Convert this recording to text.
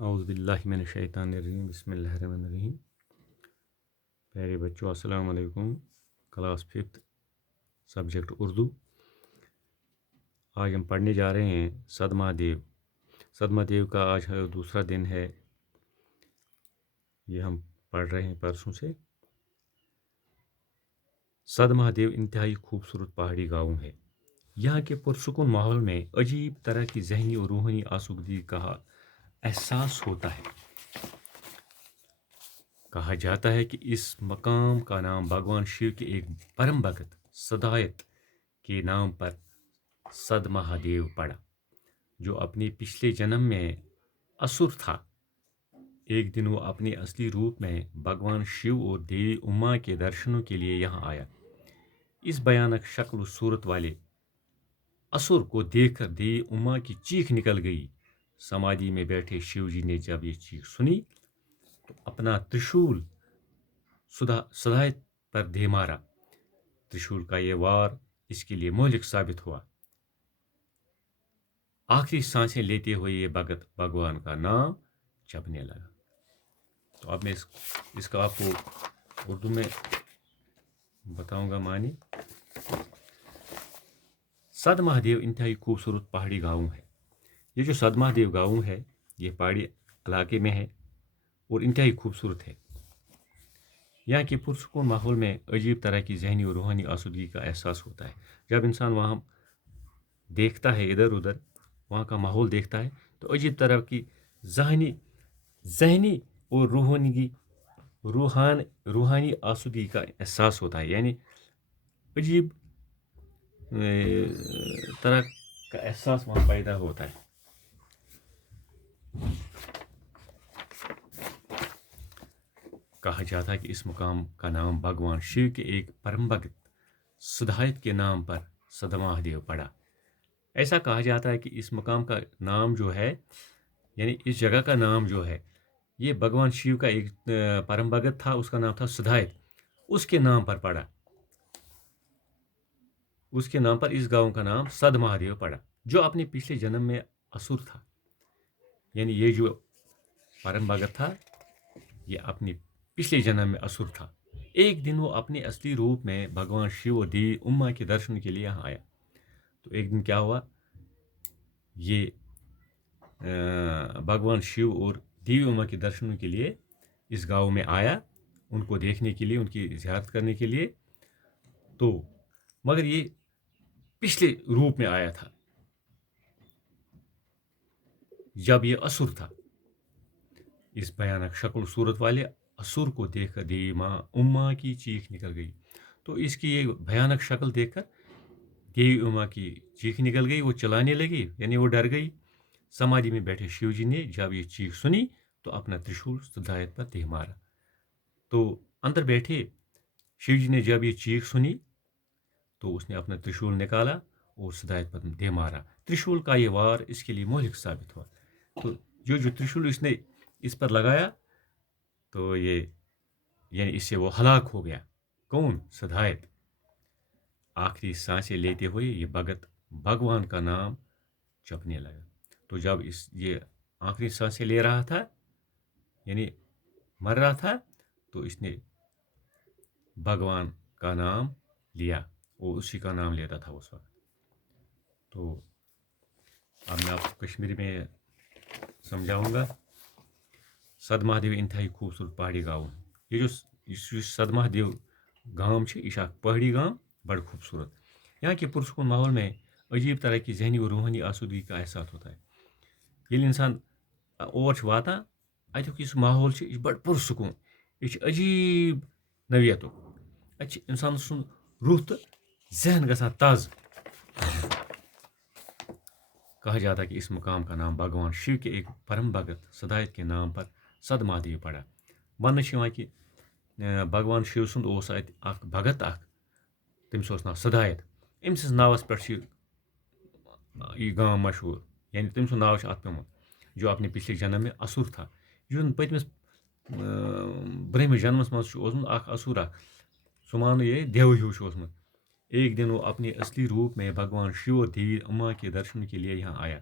اعوذ باللہ من الشیطان الرجیم بسم اللہ الرحمن الرحیم. پیارے بچوں السلام علیکم. Class 5 subject Urdu. آج ہم پڑھنے جا رہے ہیں صدمہ دیو. صدمہ دیو کا آج دوسرا دن ہے. یہ ہم پڑھ رہے ہیں پرسوں سے. صدمہ دیو انتہائی خوبصورت پہاڑی گاؤں ہے. یہاں کے پرسکون ماحول میں عجیب طرح کی ذہنی اور روحانی آسودگی کا احساس ہوتا ہے. کہا جاتا ہے کہ اس مقام کا نام بھگوان شیو کے ایک پرم بھگت سدایت کے نام پر صدمہ دیو پڑا، جو اپنے پچھلے جنم میں اسور تھا. ایک دن وہ اپنے اصلی روپ میں بھگوان شیو اور دیوی اما کے درشنوں کے لیے یہاں آیا. اس بھیانک شکل و صورت والے اسور کو دیکھ کر دیوی اما کی چیخ نکل گئی. سمادھی میں بیٹھے شیو جی نے جب یہ چیخ سنی تو اپنا ترشول سدایت پر دے مارا. ترشول کا یہ وار اس کے لیے مہلک ثابت ہوا. آخری سانسیں لیتے ہوئے یہ بھگت بھگوان کا نام جپنے لگا. تو اب میں اس کا آپ کو اردو میں بتاؤں گا معنی. صدمہ دیو انتہائی خوبصورت پہاڑی گاؤں ہے. یہ جو صدمہ دیو گاؤں ہے یہ پہاڑی علاقے میں ہے اور انتہائی خوبصورت ہے. یہاں کے پرسکون ماحول میں عجیب طرح کی ذہنی اور روحانی آسودگی کا احساس ہوتا ہے. جب انسان وہاں دیکھتا ہے ادھر ادھر وہاں کا ماحول دیکھتا ہے تو عجیب طرح کی ذہنی اور روحانی آسودگی کا احساس ہوتا ہے. یعنی عجیب طرح کا احساس وہاں پیدا ہوتا ہے. کہا جاتا ہے کہ اس مقام کا نام بھگوان شیو کے ایک پرم بھگت سدایت کے نام پر صدمہ دیو پڑا. ایسا کہا جاتا ہے کہ اس مقام کا نام جو ہے یعنی اس جگہ کا نام جو ہے یہ بھگوان شیو کا ایک پرم بھگت تھا، اس کا نام تھا سدایت. اس کے نام پر پڑا. اس کے نام پر اس گاؤں کا نام صدمہ دیو پڑا، جو اپنے پچھلے جنم میں اسور تھا. یعنی یہ جو پرم بھگت تھا یہ اپنے پچھلے جنم میں اسور تھا. ایک دن وہ اپنے اصلی روپ میں بھگوان شیو اور دیوی اما کے درشن کے لیے یہاں آیا. تو ایک دن کیا ہوا، یہ بھگوان شیو اور دیوی اما کے درشنوں کے لیے اس گاؤں میں آیا، ان کو دیکھنے کے لیے، ان کی زیارت کرنے کے لیے. تو مگر یہ پچھلے روپ میں آیا تھا جب یہ اسور تھا. اس بھیانک شکل صورت والے اسور کو دیکھ کر دیوی اما کی چیخ نکل گئی. تو اس کی یہ بھیانک شکل دیکھ کر دیوی اما کی چیخ نکل گئی. وہ چلانے لگی، یعنی وہ ڈر گئی. سمادھی میں بیٹھے شیو جی نے جب یہ چیخ سنی تو اپنا ترشول سدایت پر دے مارا. تو اندر بیٹھے شیو جی نے جب یہ چیخ سنی تو اس نے اپنا ترشول نکالا اور سدایت پر دے مارا. ترشول کا یہ وار اس کے لیے مہلک ثابت ہوا. تو جو ترشول اس نے اس پر لگایا تو یہ یعنی اس سے وہ ہلاک ہو گیا. کون؟ سدایت. آخری سانسیں لیتے ہوئے یہ بھگت بھگوان کا نام جپنے لگا. تو جب یہ آخری سانسیں لے رہا تھا یعنی مر رہا تھا تو اس نے بھگوان کا نام لیا اور اسی کا نام لیتا تھا اس وقت. تو اب میں آپ کو کشمیری میں سمجھاؤں گا. صدمہ دیو انتہائی خوبصورت پہاڑی گاؤں. یہ جو صدمہ دیو گام یہ پہاڑی گام بڑا خوبصورت. یہاں کے پرسکون ماحول میں عجیب طرح کی ذہنی اور روحانی آسودگی کا احساس ہوتا ہے. ییٚلہِ انسان اور واتان اتیُک یُس ماحول یہ بڑا پرسکون، یہ عجیب نوعیتُک. اتہِ انسان سُنٛد روح تو ذہن گژھان تازٕ. کہا جاتا ہے کہ اس مقام کا نام بھگوان شیو کے ایک پرم بھگت سدایت کے نام پر صدمہ دیو پڑا. وننہٕ کہ بھگوان شیو سُنٛد اوس اتہِ اکھ بھگت اکھ، تٔمِس اوس ناو سدایت. أمۍ سٕنٛز ناوس پٮ۪ٹھ چھُ یہ گام مشہوٗر. یعنی تٔمۍ سُنٛد ناو چھُ اتھ پیوٚمُت، جو اپنے پچھلے جنم میں اسور تھا. یُس پٔتمِس برٛونٛہمِس جنمس منٛز چھُ اوسمُت اکھ اسور اکھ، سُہ مانو یہ دیو ہیوٗ چھُ اوسمُت. ایک دن وہ اپنے اصلی روپ میں بھگوان شیو اور دیوی اما کے درشن کے لیے یہاں آیا.